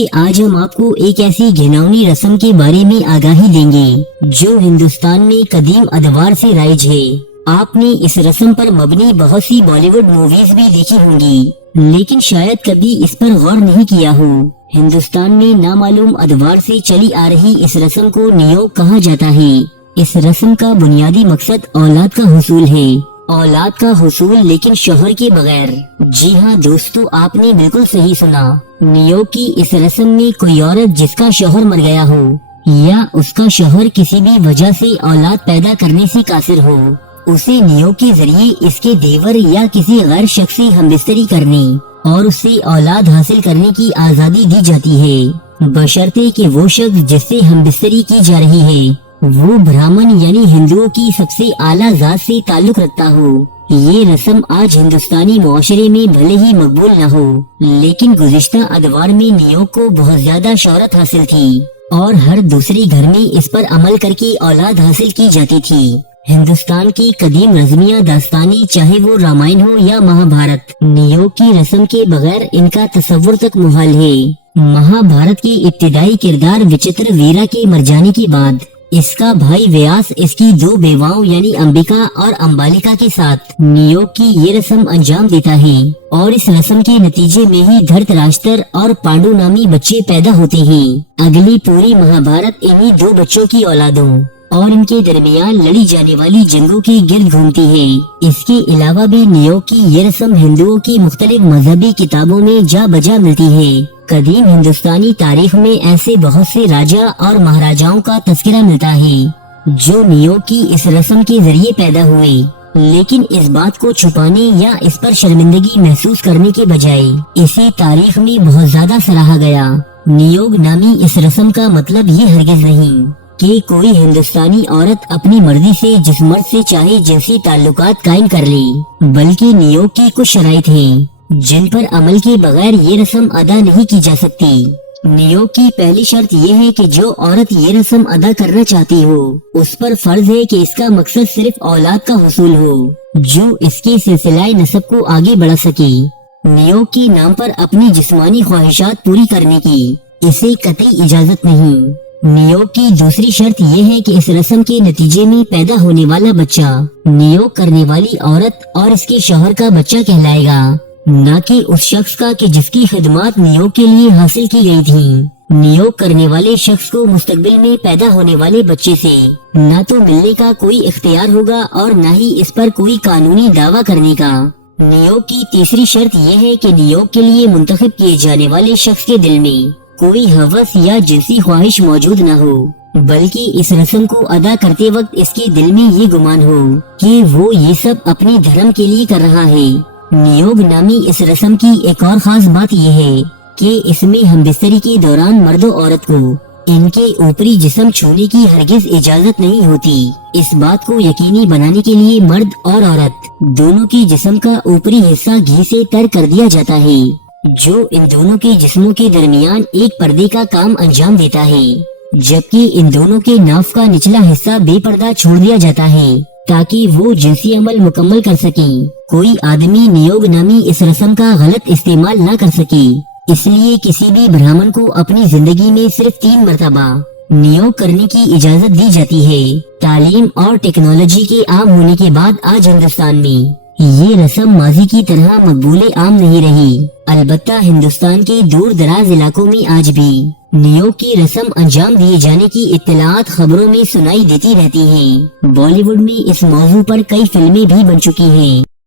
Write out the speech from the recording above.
कि आज हम आपको एक ऐसी घिनौनी रस्म के बारे में आगाही देंगे जो हिंदुस्तान में कदीम अदवार से राइज है। आपने इस रस्म पर मबनी बहुत सी बॉलीवुड मूवीज भी देखी होंगी, लेकिन शायद कभी इस पर गौर नहीं किया हो। हिंदुस्तान में नामालूम अदवार से चली आ रही इस रस्म को नियोग कहा जाता है। इस रस्म का बुनियादी मकसद औलाद का हुसूल है। औलाद का हुसूल, लेकिन शौहर के बगैर। जी हाँ दोस्तों, आपने बिल्कुल सही सुना। नियोग की इस रस्म में कोई औरत जिसका शौहर मर गया हो या उसका शौहर किसी भी वजह से औलाद पैदा करने से कासिर हो, उसे नियोग के जरिए इसके देवर या किसी गैर शख्स से हमबिस्तरी करने और उससे औलाद हासिल करने की आजादी दी जाती है, बशर्ते कि वो शख्स जिससे हमबिस्तरी की जा रही है वो ब्राह्मण यानी हिंदुओं की सबसे आला जात से ताल्लुक रखता हो। ये रस्म आज हिंदुस्तानी मुआशरे में भले ही मकबूल न हो, लेकिन गुज़िश्ता अदवार में नियोग को बहुत ज्यादा शोहरत हासिल थी और हर दूसरे घर में इस पर अमल करके औलाद हासिल की जाती थी। हिंदुस्तान की कदीम रज़मिया दास्तानी, चाहे वो रामायण हो या महाभारत, नियोग की रस्म के बगैर इनका तस्वुर तक मुहाल है। महाभारत की इब्तिदाई किरदार विचित्र वीरा के मर जाने के बाद इसका भाई व्यास इसकी दो बेवाओं यानी अंबिका और अंबालिका के साथ नियोग की ये रस्म अंजाम देता है और इस रस्म के नतीजे में ही धृतराष्ट्र और पांडु नामी बच्चे पैदा होते हैं। अगली पूरी महाभारत इन्हीं दो बच्चों की औलादों और इनके दरमियान लड़ी जाने वाली जंगों के गिर्द घूमती है। इसके अलावा भी नियोग की ये रस्म हिंदुओं की मुख्तलिफ मजहबी किताबों में जा बजा मिलती है। कदीम हिंदुस्तानी तारीख में ऐसे बहुत से राजा और महाराजाओं का तस्करा मिलता है जो नियोग की इस रस्म के जरिए पैदा हुए, लेकिन इस बात को छुपाने या इस पर शर्मिंदगी महसूस करने के बजाय इसी तारीख में बहुत ज्यादा सराहा गया। नियोग नामी इस रस्म का मतलब ये हरगिज नहीं कि कोई हिंदुस्तानी औरत अपनी मर्जी से जिस मर्द से चाहे जिनसी ताल्लुकात कायम कर ले, बल्कि नियोग की कुछ शराइत हैं जिन पर अमल के बगैर ये रस्म अदा नहीं की जा सकती। नियोग की पहली शर्त ये है कि जो औरत ये रस्म अदा करना चाहती हो उस पर फर्ज है कि इसका मकसद सिर्फ औलाद का हुसूल हो जो इसके सिलसिलाए नसब को आगे बढ़ा सके। नियोग के नाम पर अपनी जिस्मानी ख्वाहिशात पूरी करने की इसे कतई इजाजत नहीं। नियोग की दूसरी शर्त यह है कि इस रस्म के नतीजे में पैदा होने वाला बच्चा नियोग करने वाली औरत और इसके शौहर का बच्चा कहलाएगा, न कि उस शख्स का कि जिसकी खिदमत नियोग के लिए हासिल की गई थी। नियोग करने वाले शख्स को मुस्तकबिल में पैदा होने वाले बच्चे से न तो मिलने का कोई इख्तियार होगा और न ही इस पर कोई कानूनी दावा करने का। नियोग की तीसरी शर्त यह है कि नियोग के लिए मुंतखब किए जाने वाले शख्स के दिल में कोई हवस या जिनसी ख्वाहिश मौजूद न हो, बल्कि इस रस्म को अदा करते वक्त इसके दिल में ये गुमान हो कि वो ये सब अपने धर्म के लिए कर रहा है। नियोग नामी इस रस्म की एक और खास बात यह है कि इसमें हमबिस्तरी के दौरान मर्द और औरत को इनके ऊपरी जिस्म छूने की हरगिज इजाजत नहीं होती। इस बात को यकीनी बनाने के लिए मर्द और औरत दोनों के जिस्म का ऊपरी हिस्सा घी से तर कर दिया जाता है जो इन दोनों के जिस्मों के दरमियान एक पर्दे का काम अंजाम देता है, जबकि इन दोनों के नाफ का निचला हिस्सा बेपर्दा छोड़ दिया जाता है ताकि वो जिनसी अमल मुकम्मल कर सके। कोई आदमी नियोग नामी इस रस्म का गलत इस्तेमाल न कर सके, इसलिए किसी भी ब्राह्मण को अपनी जिंदगी में सिर्फ 3 मरतबा नियोग करने की इजाजत दी जाती है। तालीम और टेक्नोलॉजी के आम होने के बाद आज हिंदुस्तान में ये रस्म माजी की तरह मकबूले आम नहीं रही। अलबत्ता हिंदुस्तान के दूर दराज इलाकों में आज भी नियोग की रस्म अंजाम दिए जाने की इत्तलात खबरों में सुनाई देती रहती हैं। बॉलीवुड में इस मौजू पर कई फिल्में भी बन चुकी हैं।